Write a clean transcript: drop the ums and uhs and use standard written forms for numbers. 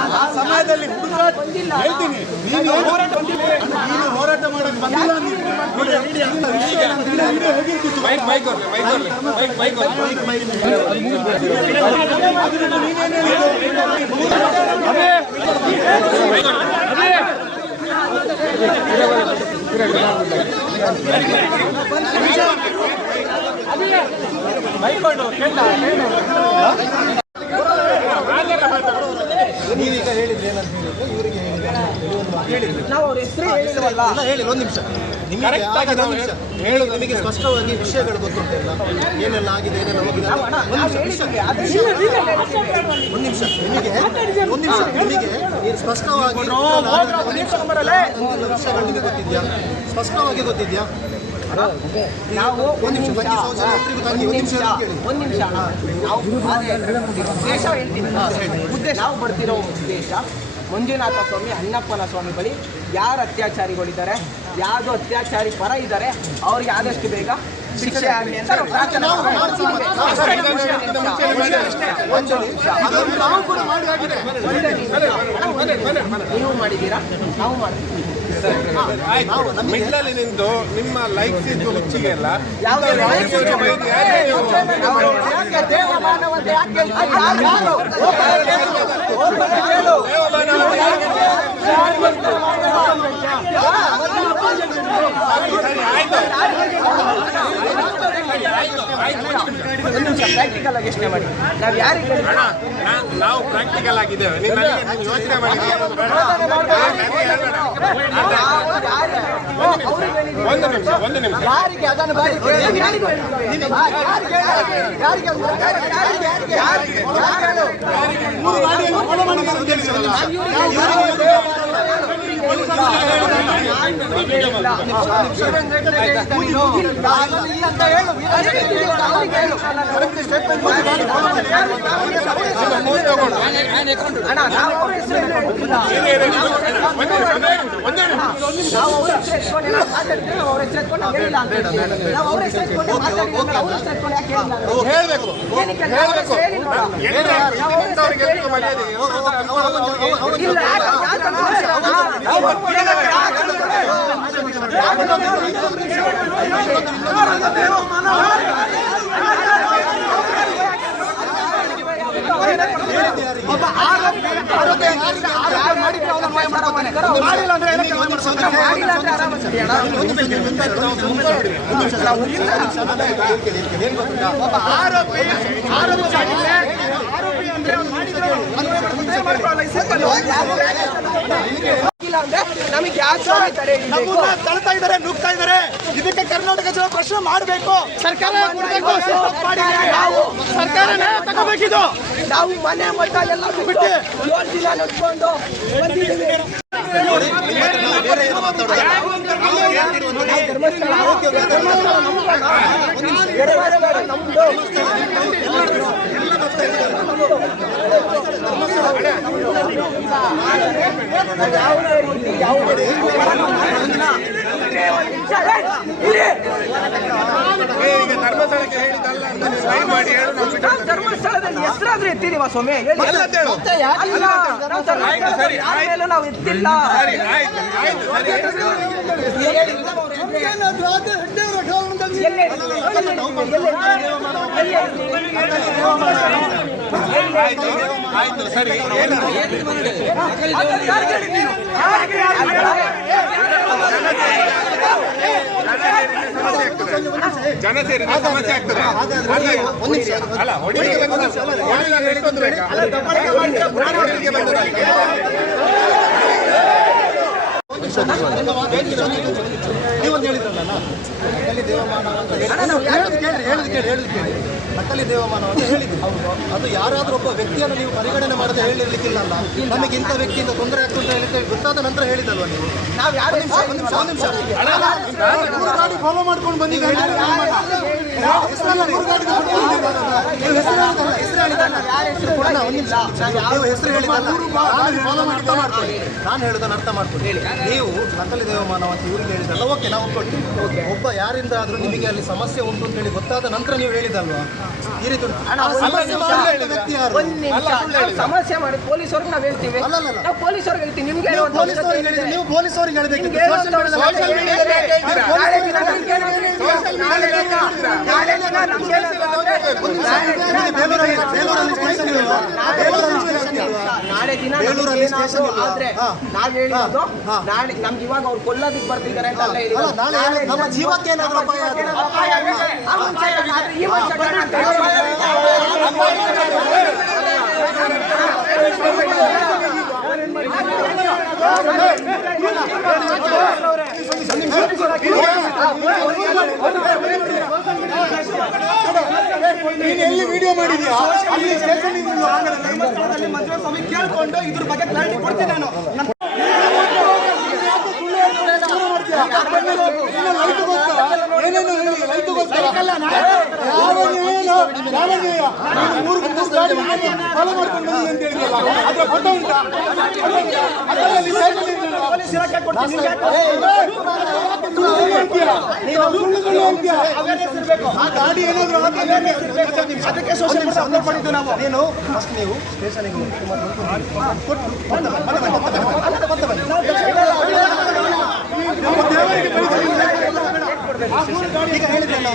ಆ ಸಮಯದಲ್ಲಿ ಹುಡುಕಾಟ ಹೇಳ್ತೀನಿ, ನೀನು ಹೋರಾಟ ಮಾಡಕ್ಕೆ ಬಂದಿಲ್ಲ. ನೀವೀಗ ಹೇಳಿದ್ರೆ ಏನಂತ ಹೇಳಿದ್ರೆ ಇವರಿಗೆ ಹೇಳಿದ್ರೆ ನಾವು ಅವ್ರ ಹೆಸರು ಹೇಳಿದ್ರಲ್ಲ. ಹೇಳಿ ಒಂದು ನಿಮಿಷ, ಹೇಳೋದು ನಿಮಗೆ ಸ್ಪಷ್ಟವಾಗಿ ವಿಷಯಗಳು ಗೊತ್ತುಂಟಲ್ಲ, ಏನೆಲ್ಲ ಆಗಿದೆ ಏನೆಲ್ಲ ಹೋಗಿದೆ. ಒಂದು ನಿಮಿಷ ನಿಮಗೆ ಸ್ಪಷ್ಟವಾಗಿ ವಿಷಯಗಳು ನಿಮಗೆ ಗೊತ್ತಿದ್ಯಾ? ಸ್ಪಷ್ಟವಾಗಿ ಗೊತ್ತಿದ್ಯಾ? ನಾವು ಒಂದು ನಿಮಿಷ ಉದ್ದೇಶ ಹೇಳ್ತೀವಿ. ಉದ್ದೇಶ ನಾವು ಬರ್ತಿರೋ ಉದ್ದೇಶ ಮಂಜುನಾಥ ಸ್ವಾಮಿ, ಅಣ್ಣಪ್ಪನ ಸ್ವಾಮಿ ಬಳಿ ಯಾರು ಅತ್ಯಾಚಾರಿಗಳಿದ್ದಾರೆ, ಯಾವುದು ಅತ್ಯಾಚಾರಿ ಪರ ಇದ್ದಾರೆ, ಅವ್ರಿಗೆ ಆದಷ್ಟು ಬೇಗ ಶಿಕ್ಷೆ ಆಗಲಿ ಅಂತ ನೀವು ಮಾಡಿದ್ದೀರಾ, ನಾವು ಮಾಡ್ತೀವಿ. ಮಿಡ್ಲಲ್ಲಿ ನಿಂತು ನಿಮ್ಮ ಲೈಕ್ಸ್ ಇದ್ದು ಹುಚ್ಚಿಗೆ ಎಲ್ಲ ಪ್ರಾಕ್ಟಿಕಲ್ ಆಗಿ ಯೋಚನೆ ಮಾಡಿ. ನಾವು ಯಾರಿಗೆ ನಾವು ಪ್ರಾಕ್ಟಿಕಲ್ ಆಗಿದ್ದೇವೆ, ಯೋಚನೆ ಮಾಡಿ. ಒಂದು ನಿಮಿಷ ಯಾರಿಗೆ ಅದನ್ನು ನಮಗೆ ತಳ್ತಾ ಇದ್ದಾರೆ, ನುಗ್ತಾ ಇದ್ದಾರೆ. ಇದಕ್ಕೆ ಕರ್ನಾಟಕ ಜನ ಪ್ರಶ್ನೆ ಮಾಡಬೇಕು. ಸರ್ಕಾರ ತಗೋಬೇಕಿದು. ನಾವು ಮನೆ ಮಠ ಎಲ್ಲ ಬಿಟ್ಟು 7 ದಿನ ನಡ್ಕೊಂಡು ಧರ್ಮಸ್ಥಳದಲ್ಲಿ ಹೆಸರಾದ್ರೆ ಎತ್ತಿದೀವ ಸ್ವಾಮಿ? ನಾವು ಎತ್ತಿಲ್ಲ. ಆಯ್ತು ಸರಿ. ಜನ ಸೇರಿದ ಸಮಸ್ಯೆ ಆಗ್ತದೆ. ಅಲ್ಲ ಹೊಡಿಲಿಕ್ಕೆ ಎಷ್ಟೊಂದು ಬೇಕಾ? ನೀವೊಂದು ಹೇಳಿದ್ರಲ್ಲ, ನಕಲಿ ದೇವಮಾನ ಅಂತ ಹೇಳಿ ನಕಲಿ ದೇವಮಾನ ಅಂತ ಹೇಳಿದ್ರಿ. ಅದು ಯಾರಾದ್ರೂ ಒಬ್ಬ ವ್ಯಕ್ತಿಯನ್ನು ನೀವು ಪರಿಗಣನೆ ಮಾಡದೆ ಹೇಳಿರ್ಲಿಕ್ಕಿಲ್ಲಲ್ಲ. ನಮಗೆ ಇಂಥ ವ್ಯಕ್ತಿಯಿಂದ ತೊಂದರೆ ಆಗ್ತದೆ ಅಂತ ಗೊತ್ತಾದ ನಂತರ ಹೇಳಿದಲ್ವ ನೀವು? ನಾವು ಯಾರು ಫಾಲೋ ಮಾಡ್ಕೊಂಡು ಬಂದಿದ್ದೀವಿ. ಹೆಸರು ಹೇಳಿದಲ್ಲ, ಫಾಲೋ ಮಾಡ್ಕೊಂಡು ನಾನು ಹೇಳೋದನ್ನ ಅರ್ಥ ಮಾಡ್ಕೊಂಡು ಹೇಳಿ. ನೀವು ನಕಲಿ ದೇವಮಾನವ ಅಂತ ಇವ್ರಿಗೆ ಹೇಳಿದಲ್ಲ, ಓಕೆ ನಾವು ಒಪ್ಕೊಳ್ತೀವಿ. ಒಬ್ಬ ಯಾರಿಂದ ಆದ್ರೂ ನಿಮಗೆ ಅಲ್ಲಿ ಸಮಸ್ಯೆ ಉಂಟು ಅಂತ ಹೇಳಿ ಗೊತ್ತಾದ ನಂತರ ನೀವು ಹೇಳಿದಲ್ವಾ ಈ ರೀತಿ ಉಂಟು. ಆ ಸಮಸ್ಯೆ ಮಾಡಿದ ವ್ಯಕ್ತಿ ಯಾರು? ಸಮಸ್ಯೆ ಮಾಡಿ ಪೊಲೀಸರಿಗೆ ನಾವು ಹೇಳ್ತೀವಿ. ನಾವು ಪೊಲೀಸರಿಗೆ ಹೇಳ್ತೀವಿ. ನಿಮ್ಗೆ ನೀವು ಪೊಲೀಸರಿಗೆ ಹೇಳಿದ್ರೆ ನೀವು ಪೊಲೀಸರಿಗೆ ಹೇಳಬೇಕಿತ್ತು. ನಾಳೆ ದಿನ ಆದ್ರೆ ನಾವ್ ಹೇಳಿರೋದು ನಾಳೆ ನಮ್ಗೆ ಇವಾಗ ಅವ್ರು ಕೊಲ್ಲೋದಕ್ಕೆ ಬರ್ತಿದ್ದಾರೆ ಅಂತ ಅಲ್ಲ ಹೇಳಿರೋದು. ನಮ್ಮ ಜೀವಕ್ಕೆ ಏನಾದ್ರು ಅಪಾಯ ಆದ್ರೆ ಎಲ್ಲಿ ವಿಡಿಯೋ ಮಾಡಿದ್ಯಾ? ಅಲ್ಲಿ ಸ್ಟೇಷನ್ ಮಂಜುನಾಥ ಸ್ವಾಮಿ ಕೇಳ್ಕೊಂಡು ಇದ್ರ ಬಗ್ಗೆ ಕ್ಲಾರಿಟಿ ಕೊಡ್ತೀನಿ ನಾನು. ಗಾಡಿ ಏನಾದ್ರು ಅದಕ್ಕೆ ಸೋಷಿಯಲ್ ಮೀಡಿಯಾ ಅಪ್ಲೋಡ್ ಮಾಡಿದ್ದು ನಾವು. ನೀನು ಫಸ್ಟ್ ನೀವು ಸ್ಟೇಷನಿಗೆ ಹೋಗಿ ಈಗ ಹೇಳಿದ್ರಲ್ಲ